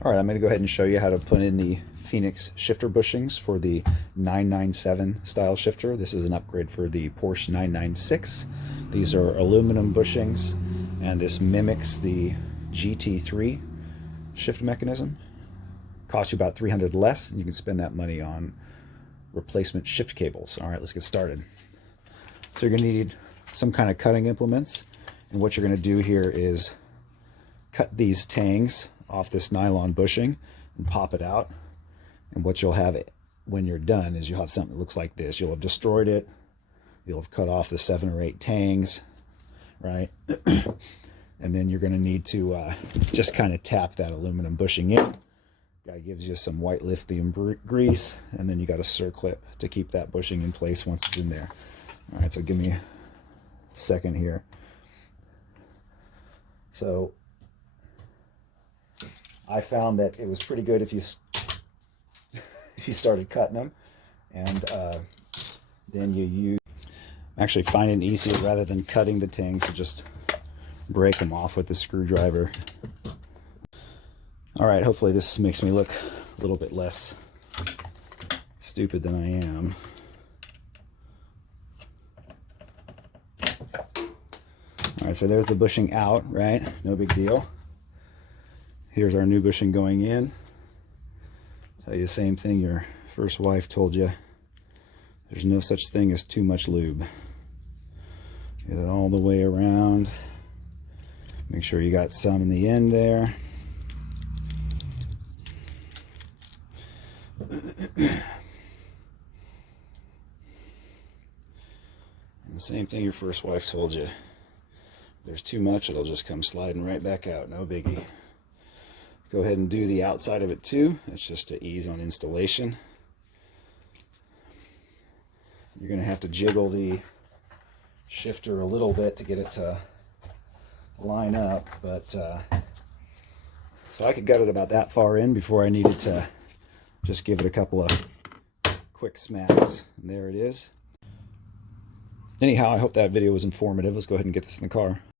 All right, I'm going to go ahead and show you how to put in the Phenix shifter bushings for the 997 style shifter. This is an upgrade for the Porsche 996. These are aluminum bushings, and this mimics the GT3 shift mechanism. Costs you about $300 less, and you can spend that money on replacement shift cables. All right, let's get started. So you're going to need some kind of cutting implements, and what you're going to do here is cut these tangs off this nylon bushing and pop it out. And what you'll have when you're done is you'll have something that looks like this. You'll have destroyed it. You'll have cut off the 7 or 8 tangs, right? And then you're going to need to just kind of tap that aluminum bushing in. Guy gives you some white lithium grease, and then you got a circlip to keep that bushing in place once it's in there. All right, so give me a second here. So I found that it was pretty good if you started cutting them, and then you actually find it easier rather than cutting the tangs to just break them off with the screwdriver. All right, hopefully this makes me look a little bit less stupid than I am. All right, so there's the bushing out, right? No big deal. Here's our new bushing going in. Tell you the same thing your first wife told you. There's no such thing as too much lube. Get it all the way around. Make sure you got some in the end there. And the same thing your first wife told you. If there's too much, it'll just come sliding right back out. No biggie. Go ahead and do the outside of it too. It's just to ease on installation. You're going to have to jiggle the shifter a little bit to get it to line up, but so I could gut it about that far in before I needed to just give it a couple of quick smacks, and there it is. Anyhow, I hope that video was informative. Let's go ahead and get this in the car.